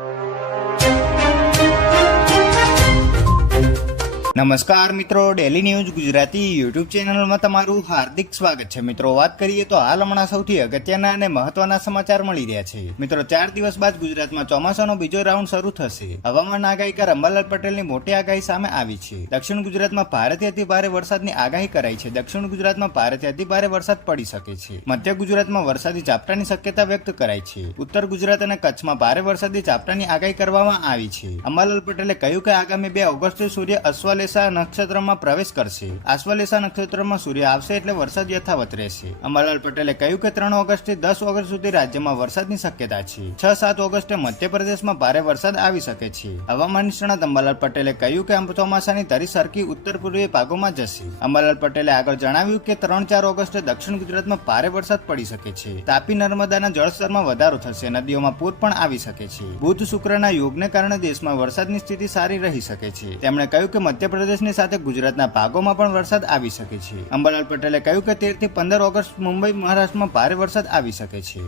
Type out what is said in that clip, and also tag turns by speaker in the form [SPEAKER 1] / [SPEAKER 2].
[SPEAKER 1] you. નમસ્કાર મિત્રો daily news Gujarati YouTube ચેનલમાં તમારું હાર્દિક સ્વાગત છે. મિત્રો, વાત કરીએ તો હાલ હમણાં સૌથી અગત્યના અને મહત્વના સમાચાર મળી રહ્યા છે. મિત્રો, ચાર દિવસ બાદ ગુજરાતમાં ચોમાસાનો બીજો રાઉન્ડ શરૂ થશે. હવામાન આગાહીકાર અંબાલાલ પટેલની મોટી આગાહી સામે આવી છે. દક્ષિણ ગુજરાતમાં ભારેથી અતિ ભારે વરસાદની આગાહી કરાઈ છે. દક્ષિણ ગુજરાતમાં ભારેથી અતિ ભારે વરસાદ પડી શકે છે. મધ્ય ગુજરાતમાં વરસાદી ઝાપટાની શક્યતા વ્યક્ત કરાઈ છે. ઉત્તર ગુજરાત અને કચ્છમાં ભારે વરસાદી ઝાપટાની આગાહી કરવામાં આવી છે. અંબાલાલ પટેલે કહ્યું કે આગામી બે ઓગસ્ટે સૂર્ય અશ્વલેષા નક્ષત્રમાં પ્રવેશ કરશે. આશ્વલેષા નક્ષત્રમાં સૂર્ય આવશે એટલે વરસાદ યથાવત રહેશે. અંબાલાલ પટેલે કહ્યું કે ત્રણ ઓગસ્ટથી દસ ઓગસ્ટ સુધી રાજ્યમાં વરસાદની શક્યતા છે. છ, સાત ઓગસ્ટે મધ્યપ્રદેશમાં ભારે વરસાદ આવી શકે છે. હવામાન નિષ્ણાત અંબાલાલ પટેલે કહ્યું કે ચોમાસાની ધરી સરકી ઉત્તર પૂર્વીય ભાગોમાં જશે. અંબાલાલ પટેલે આગળ જણાવ્યું કે ત્રણ, ચાર ઓગસ્ટે દક્ષિણ ગુજરાતમાં ભારે વરસાદ પડી શકે છે. તાપી નર્મદાના જળસ્તરમાં વધારો થશે. નદીઓમાં પૂર પણ આવી શકે છે. બુધ શુક્રના યોગને કારણે દેશમાં વરસાદની સ્થિતિ સારી રહી શકે છે. તેમણે કહ્યું કે મધ્યપ્રદેશની સાથે ગુજરાતના ભાગોમાં પણ વરસાદ આવી શકે છે. અંબાલાલ પટેલે કહ્યું કે તેરથી પંદર ઓગસ્ટ મુંબઈ, મહારાષ્ટ્રમાં
[SPEAKER 2] ભારે વરસાદ આવી શકે છે.